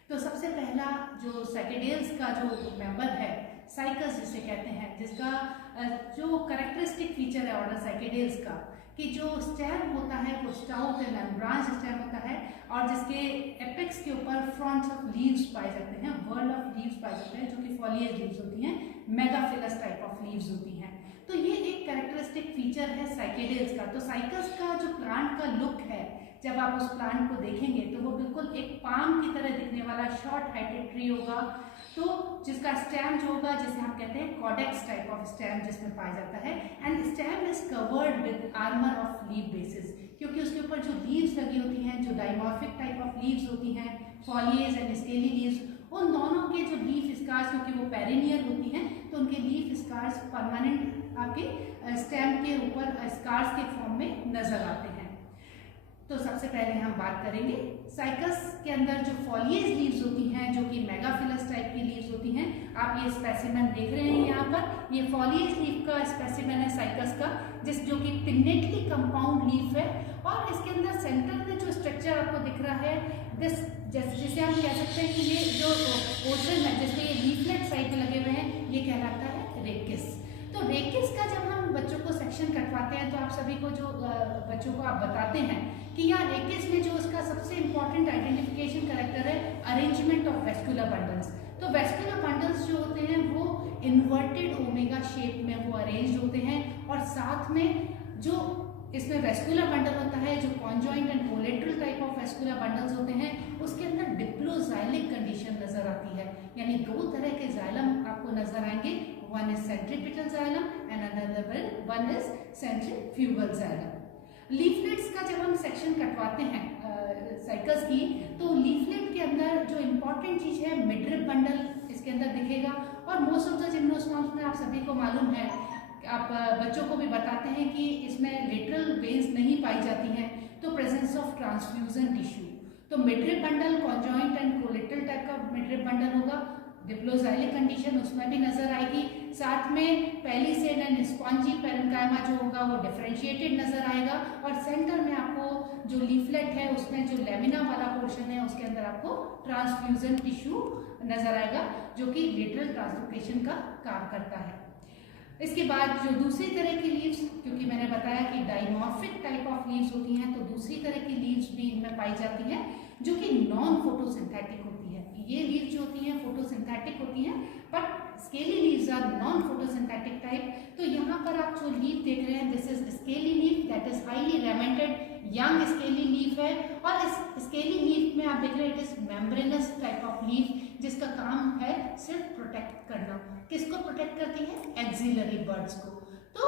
तो सबसे पहला जो साइकेडेल्स का जो मेंबर है साइकस जिसे कहते हैं, जिसका जो करेक्टरिस्टिक फीचर है ऑर्डर साइकेडेल्स का कि जो स्टेम होता है वो स्टाउट एंड ब्रांच स्टेम होता है, और जिसके एपेक्स के ऊपर फ्रंट्स ऑफ लीव्स पाए जाते हैं, वर्ल्ड ऑफ लीव्स पाए जाते हैं, जो कि फॉलिएज लीव्स होती हैं, मेगाफिलस टाइप ऑफ लीव्स होती हैं। तो ये एक कैरेक्टरिस्टिक फीचर है साइकेडेल्स का। तो साइकस का जो प्लांट का लुक है, जब आप उस प्लांट को देखेंगे तो वो बिल्कुल एक पाम की तरह दिखने वाला शॉर्ट हाइटेड ट्री होगा, तो जिसका स्टेम जो होगा जिसे हम कहते हैं कॉडेक्स टाइप ऑफ स्टेम जिसमें पाया जाता है, and stem is covered with armour of leaf basis, क्योंकि उसके ऊपर जो लीव्स लगी होती हैं, जो डाइमॉर्फिक टाइप ऑफ लीव्स होती हैं, फॉलिएज एंड स्केली लीव्स, उन दोनों के जो लीफ स्कार्स, क्योंकि वो पेरिनियल होती हैं, तो उनके लीफ स्कार्स परमानेंट आपके स्टेम के ऊपर स्कार्स के फॉर्म में नजर आते हैं। तो सबसे पहले हम बात करेंगे साइकस के अंदर जो फॉलिएज लीव्स होती हैं, जो कि मेगाफिलस टाइप की लीव्स होती हैं। आप ये स्पेसिमेन देख रहे हैं यहाँ पर, ये फॉलिएज लीफ का स्पेसिमेन है साइकस का, जो कि पिन्नेटली कंपाउंड लीफ है। और इसके अंदर सेंटर में जो स्ट्रक्चर आपको दिख रहा है, जिसे हम कह सकते हैं कि ये जो पोर्शन है जिसमें ये लीफलेट साइड में लगे हुए हैं, ये कहलाता है रेकिस। तो रेकिस का जब हम बच्चों को सेक्शन कटवाते हैं तो आप सभी को जो बच्चों को आप बताते हैं कि यहाँ रेकिस में जो उसका सबसे इंपॉर्टेंट आइडेंटिफिकेशन कैरेक्टर है अरेंजमेंट ऑफ वेस्कुलर बंडल्स। तो वेस्कुलर बंडल्स जो होते हैं वो इन्वर्टेड ओमेगा शेप में वो अरेंज होते हैं, और साथ में जो इसमें वेस्कुलर बंडल होता है, जो conjoint and collateral type of vascular bundles होते हैं, उसके अंदर डिप्लोजाइलिक कंडीशन नजर आती है। यानी दो तरह के जाइलम आपको नजर आएंगे, one is centripetal xylem and another one is centrifugal xylem. Leaflets का जब हम सेक्शन कटवाते हैं साइकस की, तो लीफलेट के अंदर जो इम्पोर्टेंट चीज है मिडरिब बंडल इसके अंदर दिखेगा। और मोस्ट ऑफ द जिम्नोस्पर्म्स में आप सभी को मालूम है, आप बच्चों को भी बताते हैं कि इसमें लेटरल वेन्स नहीं पाई जाती हैं, तो प्रेजेंस ऑफ ट्रांसफ्यूजन टिश्यू। तो midrib bundle conjoint and collateral type का मिडरिब बंडल होगा, डिप्लोजाइलिक कंडीशन उसमें भी नजर आएगी। साथ में पेलिसेड एंड स्पॉन्जी पेरेन्काइमा जो होगा वो डिफरेंशिएटेड नजर आएगा, और सेंटर में आपको जो लीफलेट है उसमें जो लेमिना वाला पोर्शन है उसके अंदर आपको ट्रांसफ्यूजन टिश्यू नजर आएगा, जो कि लेटरल ट्रांसलोकेशन का काम करता है। इसके बाद जो दूसरी तरह की लीव्स, क्योंकि मैंने बताया कि डाइमॉर्फिक टाइप ऑफ लीव्स होती हैं, तो दूसरी तरह की लीव्स भी इनमें पाई जाती हैं जो कि नॉन फोटोसिंथेटिक होती है। ये लीव्स जो होती हैं फोटोसिंथेटिक होती हैं, but scaly leaves are non photosynthetic type. तो यहाँ पर आप जो लीफ देख रहे हैं, this is scaly leaf, that is highly rudimented young scaly leaf है। और इस स्केली लीफ में आप देख रहे हैं it is membranes type of leaf, जिसका काम है सिर्फ प्रोटेक्ट करना। किसको प्रोटेक्ट करती है? एक्सिलरी बर्ड्स को। तो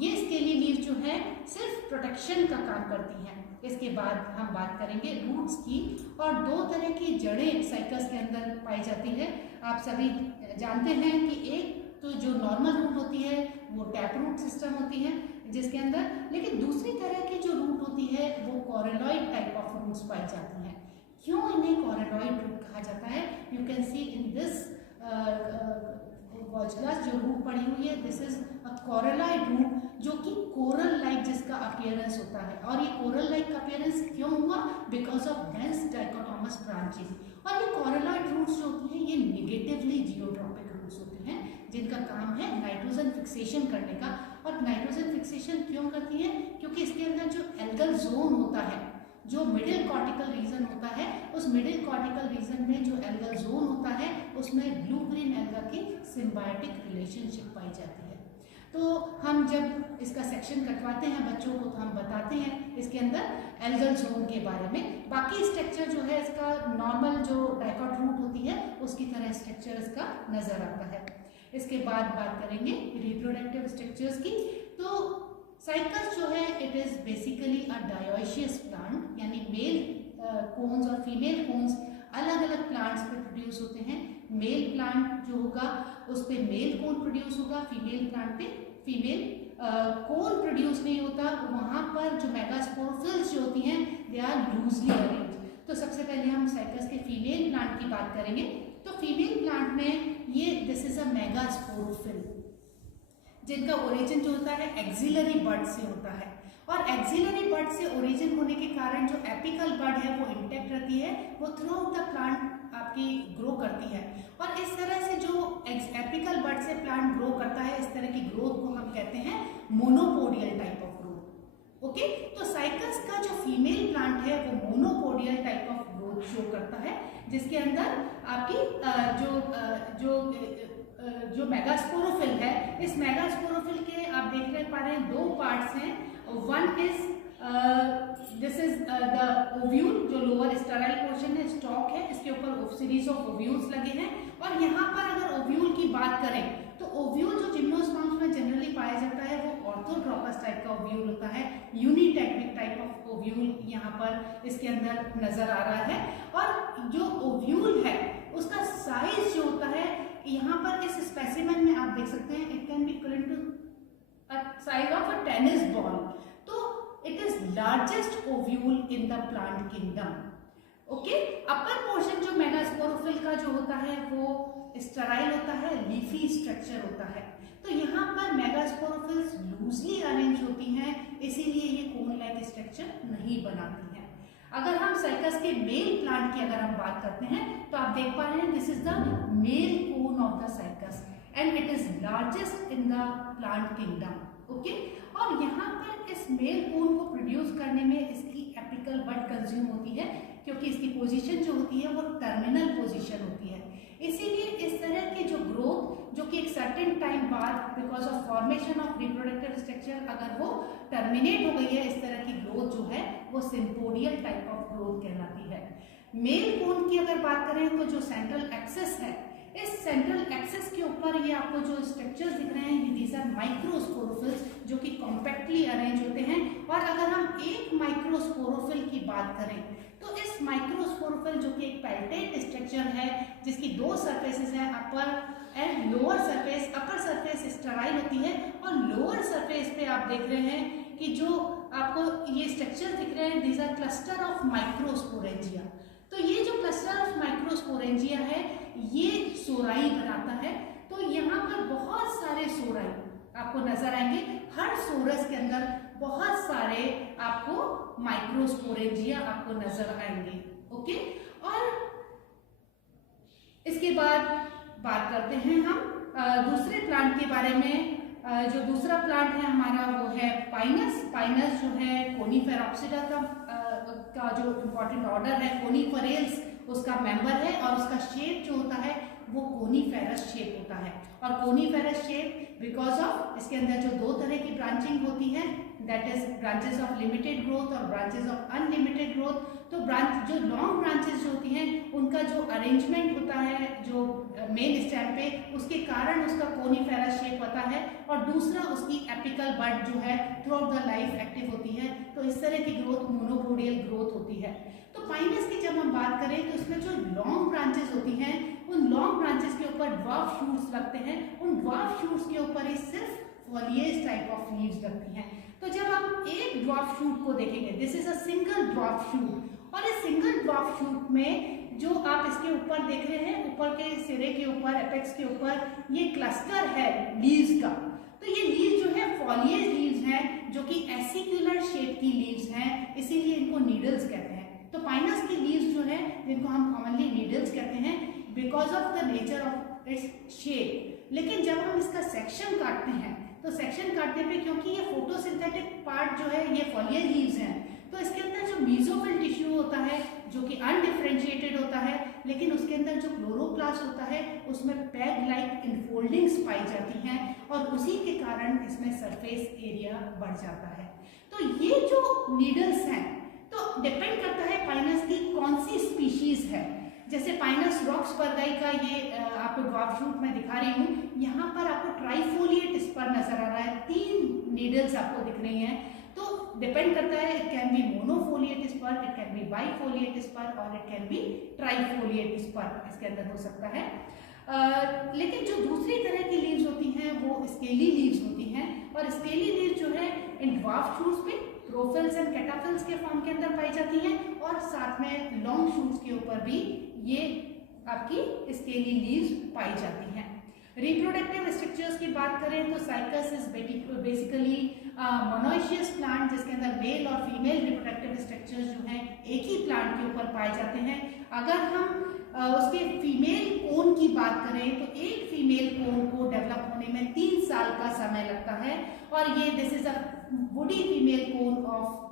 ये स्केली लीफ जो है सिर्फ प्रोटेक्शन का काम करती हैं। इसके बाद हम बात करेंगे रूट्स की, और दो तरह की जड़ें साइकस के अंदर पाई जाती है। आप सभी जानते हैं कि एक तो जो नॉर्मल रूट होती है वो टैप रूट सिस्टम होती है जिसके अंदर, लेकिन दूसरी तरह की जो रूट होती है वो कॉरेलॉइड टाइप ऑफ रूट्स पाई जाती हैं। क्यों इन्हें कॉरेलॉइड रूट कहा जाता है? You can see in this watch glass जो रूट पड़ी हुई है, this is a coralloid root, जो कि कोरल लाइक जिसका अपीयरेंस होता है। और ये कोरल लाइक अपीयरेंस क्यों हुआ? Because of dense dichotomous branches. और ये कॉरेलॉइड रूट्स जो होती हैं ये नेगेटिवली जियोट्रॉपिक रूट्स होते हैं, जिनका काम है नाइट्रोजन फिक्सेशन करने का। और नाइट्रोजन फिक्सेशन क्यों करती है? क्योंकि इसके अंदर जो एल्गल जोन होता है, जो मिडिल कॉर्टिकल रीजन होता है, उस मिडिल कॉर्टिकल रीजन में जो एल्गल जोन होता है उसमें ब्लू ग्रीन एल्गा की सिम्बायोटिक रिलेशनशिप पाई जाती है। तो हम जब इसका सेक्शन कटवाते हैं बच्चों को, तो हम बताते हैं इसके अंदर एल्गल जोन के बारे में। बाकी स्ट्रक्चर जो है इसका नॉर्मल जो डाइकोट रूट होती है उसकी तरह स्ट्रक्चर इसका नजर आता है। इसके बाद बात करेंगे रिप्रोडक्टिव स्ट्रक्चर्स की। तो साइकस जो है it is basically a dioecious plant, यानी मेल कोन्स और फीमेल कोन्स अलग अलग प्लांट्स पे प्रोड्यूस होते हैं। मेल प्लांट जो होगा उस पे मेल कोन प्रोड्यूस होगा, फीमेल प्लांट पे फीमेल कोन प्रोड्यूस नहीं होता। वहाँ पर जो मेगास्पोरोफिल्स जो होती हैं दे आर लूजली अरेंज। तो सबसे पहले हम साइकस के फीमेल प्लांट की बात करेंगे। तो फीमेल प्लांट में ये दिस इज अ मेगास्पोरोफिल जिनका ओरिजिन जो होता है एक्सिलरी बड से होता है, और एक्सिलरी बड से ओरिजिन होने के कारण जो एपिकल बड है वो इंटेक्ट रहती है, वो थ्रू आउट द प्लांट आपकी ग्रो करती है। और इस तरह से जो एपिकल बड से प्लांट ग्रो करता है, इस तरह की ग्रोथ को हम कहते हैं monopodial type of growth. Okay, तो साइकस का जो फीमेल प्लांट है वो monopodial type of growth show करता है, जिसके अंदर आपकी जो मेगास्पोरोफिल है, इस मेगास्पोरोफिल के आप देख पा रहे हैं दो पार्ट्स हैं। One is this is the ovule, जो लोअर स्टेराइल पोर्शन है, स्टॉक है, इसके ऊपर सीरीज ऑफ ओव्यूल्स लगे हैं। और यहाँ पर अगर ओव्यूल की बात करें तो ओव्यूल जो जिम्नोस्पर्म्स में जनरली पाया जाता है वो ऑर्थोट्रोपस टाइप का ओव्यूल होता है। यूनिटेक्टिक टाइप ऑफ ओव्यूल यहाँ पर इसके अंदर नजर आ रहा है। और जो ओव्यूल है उसका साइज जो होता है यहाँ पर इस स्पेसिमेन में आप देख सकते हैं, it can be equal to size of a tennis ball. तो it is largest ovule in the plant kingdom. Okay, upper portion जो मेगास्पोरोफिल का जो होता है वो स्टेराइल होता है, लीफी स्ट्रक्चर होता है। तो यहाँ पर मेगास्पोरोफिल्स लूजली अरेंज होती हैं, इसीलिए ये कोन लाइक स्ट्रक्चर नहीं बनाती हैं। अगर हम साइकस के मेल प्लांट की अगर हम बात करते हैं तो आप देख पा रहे हैं this is the male cone of the cycas and it is largest in the plant kingdom. Okay, और यहाँ पर इस मेल कोन को प्रोड्यूस करने में इसकी एपिकल बड कंज्यूम होती है, क्योंकि इसकी पोजीशन जो होती है वो टर्मिनल पोजीशन होती है। इसीलिए इस तरह की जो ग्रोथ जो कि एक सर्टेन टाइम बाद because of formation of reproductive structure अगर वो टर्मिनेट हो गई है, इस तरह की ग्रोथ जो है वो सिम्पोडियल टाइप ऑफ ग्रोथ कहलाती है। मेल कोन की अगर बात करें तो जो सेंट्रल एक्सेस है, इस सेंट्रल एक्सेस के ऊपर ये आपको जो स्ट्रक्चर्स दिख रहे हैं दीज आर माइक्रोस्पोरोफिल्स जो कि कॉम्पैक्टली अरेंज होते हैं। और अगर हम एक माइक्रोस्पोरोफिल की बात करें तो इस माइक्रोस्पोरोफिल जो कि एक पैल्टेट स्ट्रक्चर है जिसकी दो सरफेसेस हैं, upper and lower surface. Upper surface sterile होती है और लोअर सरफेस पे आप देख रहे हैं कि जो आपको ये स्ट्रक्चर दिख रहे हैं these are cluster of microsporangia. तो ये जो क्लस्टर ऑफ माइक्रोस्पोरेंजिया है ये सोराई बनाता है। तो यहाँ पर बहुत सारे सोराई आपको नजर आएंगे, हर सोरस के अंदर बहुत सारे आपको माइक्रोस्पोरेंजिया आपको नजर आएंगे। ओके, और इसके बाद बात करते हैं हम दूसरे प्लांट के बारे में। जो दूसरा प्लांट है हमारा वो है पाइनस। पाइनस जो है कोनीफेरॉप्सिडा का जो इम्पोर्टेंट ऑर्डर है कोनीफेरेल्स उसका मेंबर है, और उसका शेप जो होता है वो कोनीफेरस शेप होता है। और कोनीफेरस शेप बिकॉज ऑफ इसके अंदर जो दो तरह की ब्रांचिंग होती है, that is branches of limited growth और ब्रांचेस ऑफ अनलिमिटेड ग्रोथ। तो ब्रांच जो लॉन्ग ब्रांचेस जो होती हैं उनका जो अरेंजमेंट होता है जो मेन स्टेम पे, उसके कारण उसका कोनीफेरस शेप होता है। और दूसरा उसकी एपिकल बड जो है through out the life active होती है। तो इस तरह की ग्रोथ मोनोपोडियल ग्रोथ होती है। तो पाइनस की जब हम बात करें तो इसमें जो लॉन्ग ब्रांचेस होती हैं उन लॉन्ग ब्रांचेस के ऊपर ड्वार्फ शूट्स लगते हैं। उन ड्वार्फ शूट्स के ऊपर ही सिर्फ फॉलिएज टाइप ऑफ लीव्स लगती हैं। तो जब हम एक ड्वार्फ शूट को देखेंगे, this is a single dwarf shoot, और इस सिंगल ड्वार्फ शूट में जो आप इसके ऊपर देख रहे हैं, ऊपर के सिरे के ऊपर एपेक्स के ऊपर ये क्लस्टर है लीव्स का। तो ये लीव्स जो है फॉलिएज लीव्स हैं जो कि एसिक्युलर शेप की लीव्स हैं, इसीलिए इनको नीडल्स कहते हैं। तो पाइनस की लीव्स जो है जिनको हम कॉमनली नीडल्स कहते हैं because of the nature of its shape. लेकिन जब हम इसका सेक्शन काटते हैं तो सेक्शन काटने पे क्योंकि ये फोटोसिंथेटिक पार्ट जो है ये फॉलिएज लीव्स हैं, तो इसके अंदर जो मीजोफिल टिश्यू होता है जो कि अनडिफरेंशिएटेड होता है, लेकिन उसके अंदर जो क्लोरोप्लास्ट होता है उसमें पैग लाइक इनफोल्डिंग्स पाई जाती हैं और उसी के कारण इसमें सरफेस एरिया बढ़ जाता है। तो ये जो नीडल्स हैं तो डिपेंड करता है पाइनस की कौन सी स्पीशीज है। जैसे पाइनस रॉक्सबर्गाई का ये आपको ड्वार्फ शूट में दिखा रही हूँ, यहाँ पर आपको ट्राइफोलिएट स्पर नजर आ रहा है, 3 नीडल्स आपको दिख रही हैं। तो डिपेंड करता है, it can be monofoliate sperm, it can be bifoliate sperm और it can be trifoliate sperm इसके अंदर हो सकता है। लेकिन जो दूसरी तरह की लीव्स होती हैं वो स्केली लीव्स होती हैं, और स्केली लीव्स जो है इन ड्वार्फ शूट्स पे प्रोफिल्स एंड कैटाफिल्स के फॉर्म के अंदर पाई जाती हैं, और साथ में लॉन्ग शूट्स के ऊपर भी ये आपकी स्केली लीव्स पाई जाती हैं। रिप्रोडक्टिव स्ट्रक्चर्स की बात करें तो cycas is basically monoecious plant जिसके अंदर मेल और फीमेल रिप्रोडक्टिव स्ट्रक्चर्स जो हैं एक ही प्लांट के ऊपर पाए जाते हैं। अगर हम उसके फीमेल कोन की बात करें तो एक फीमेल कोन को डेवलप होने में 3 साल का समय लगता है, और ये this is a woody female cone of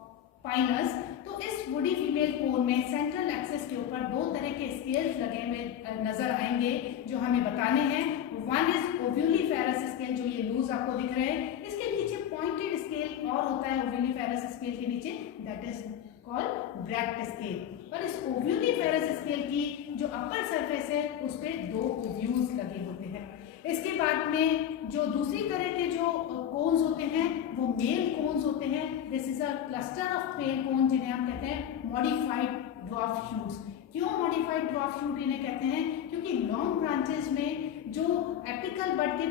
Pinus. तो इस वुडी फीमेल कोन में सेंट्रल एक्सिस के ऊपर 2 तरह के स्केल्स लगे हुए नजर आएंगे जो हमें बताने हैं। वन इज ओव्यूलिफेरस स्केल, जो ये लूज आपको दिख रहे हैं, इसके नीचे पॉइंटेड स्केल और होता है ओव्यूलिफेरस स्केल के नीचे, that is called bract scale. और इस ओव्यूलिफेरस स्केल की जो अपर सरफेस है उस पे 2 ओव्यूल्स लगे होते हैं। इसके बाद में जो दूसरी तरह के जो कोन्स होते हैं वो मेल कोन्स होते हैं। This is a cluster of male cone जिन्हें हम कहते हैं मॉडिफाइड ड्वार्फ शूट्स। क्यों मॉडिफाइड ड्वार्फ शूट इन्हें कहते हैं? क्योंकि लॉन्ग ब्रांचेस में जो एपिकल बड के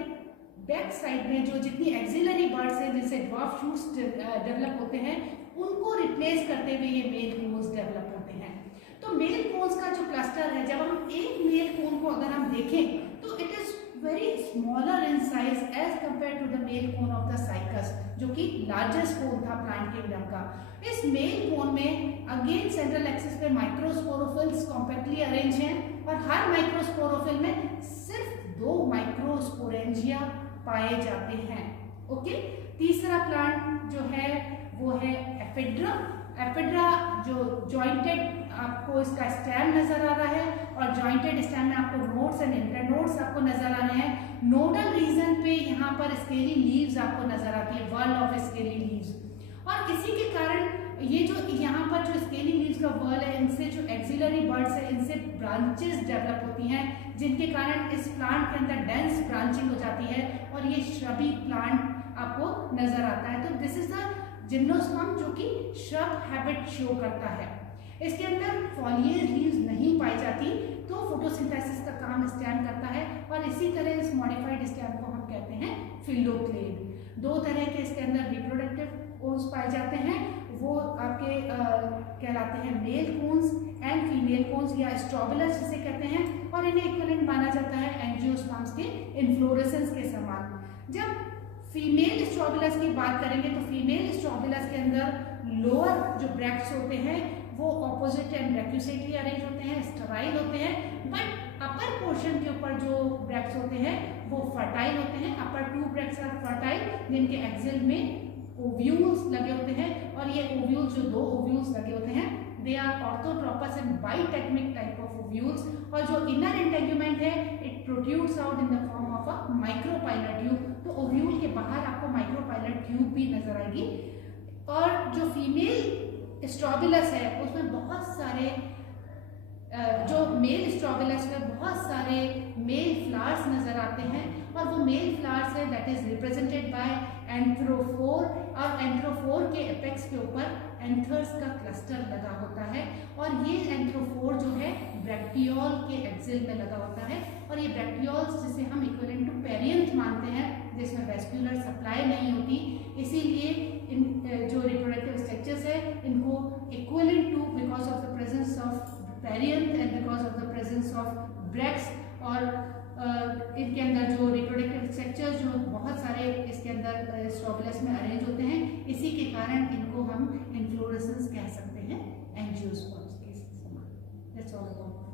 बैक साइड में जो जितनी एक्सिलरी बर्ड्स हैं जिनसे ड्वार्फ शूट्स डेवलप होते हैं उनको रिप्लेस करते हुए ये मेल कोन्स डेवलप होते हैं। तो मेल कोन्स का जो क्लस्टर है, जब हम एक मेल कोन को अगर हम देखें तो it is very smaller in size as compare to the male cone of the cycas, जो कि लार्जेस्ट कोन था प्लांट किंगडम का। इस मेल कोन में अगेन सेंट्रल एक्सिस पे माइक्रोस्पोरोफिल्स कॉम्पैक्टली अरेंज हैं, और हर माइक्रोस्पोरोफिल में सिर्फ 2 माइक्रोस्पोरेंजिया पाए जाते हैं। ओके, तीसरा प्लांट जो है वो है एफिड्रा। एफिड्रा जो जॉइंटेड, आपको इसका स्टेम नजर आ रहा है, और जॉइंटेड स्टेम में आपको नोड्स एंड इंटरनोड्स आपको नजर आ रहे हैं। नोडल रीजन पे यहाँ पर स्केली लीव्स आपको नजर आती है, वर्ल ऑफ स्केली लीव्स। और इसी के कारण ये जो यहाँ पर जो स्केली लीव्स का वर्ल है, इनसे जो एक्सिलरी बर्ड्स है इनसे ब्रांचेस डेवलप होती हैं, जिनके कारण इस प्लांट के अंदर डेंस ब्रांचिंग हो जाती है और ये श्रबी प्लांट आपको नजर आता है। तो दिस इज द जिम्नोस्पर्म जो कि श्रब हैबिट शो करता है। इसके अंदर फॉलिएज लीव्स नहीं पाई जाती, तो फोटोसिंथेसिस का काम स्टेम करता है, और इसी तरह इस मॉडिफाइड स्टेम को हम कहते हैं फिलोक्लेड। 2 तरह के इसके अंदर रिप्रोडक्टिव कोन्स पाए जाते हैं, वो आपके कहलाते हैं male cones and female cones या स्ट्रोबिलस जिसे कहते हैं, और इन्हें इक्विवेलेंट माना जाता है एंजियोस्पर्म्स के इन्फ्लोरेसेंस के समान। जब फीमेल स्ट्रोबिलस की बात करेंगे तो फीमेल स्ट्रोबिलस के अंदर लोअर जो ब्रैक्ट्स होते हैं वो ऑपोजिट एंड रेक्यूसेटली अरेंज होते हैं, स्टेराइल होते हैं, बट अपर पोर्शन के ऊपर जो ब्रैक्ट्स होते हैं वो फर्टाइल होते हैं। अपर 2 ब्रैक्ट्स आर फर्टाइल, जिनके एक्सिल में ओव्यूल्स लगे होते हैं, और ये ओव्यूल्स जो 2 ओव्यूल्स लगे होते हैं they are orthotropous and bitegmic type of ovules, और जो इनर इंटेग्यूमेंट है it protrudes out in the form of a micropylar tube. तो ओव्यूल के बाहर आपको माइक्रोपाइलर ट्यूब भी नजर आएगी। और जो फीमेल स्ट्रोबिलस है उसमें बहुत सारे जो मेल स्ट्रोबिलस में बहुत सारे मेल फ्लावर्स नजर आते हैं, और वो मेल फ्लावर्स है दैट इज रिप्रेजेंटेड बाय एंथ्रोफोर, और एंथ्रोफोर के एपेक्स के ऊपर एंथर्स का क्लस्टर लगा होता है, और ये एंथ्रोफोर जो है ब्रैक्टियोल के एक्सिल में लगा होता है, और ये ब्रैक्टियोल्स जिसे हम इक्विवेलेंट टू पेरियंथ मानते हैं जिसमें वेस्क्यूलर सप्लाई नहीं होती, इसीलिए इन जो रिप्रोडक्टिव स्ट्रक्चर्स है इनको equivalent to because of the presence of perianth and because of the presence of bracts, और इनके अंदर जो रिप्रोडक्टिव स्ट्रक्चर्स जो बहुत सारे इसके अंदर स्ट्रोबिलस में अरेंज होते हैं, इसी के कारण इनको हम इन्फ्लोरेसेंस कह सकते हैं एंजियोस्पर्म्स के समान। That's all about.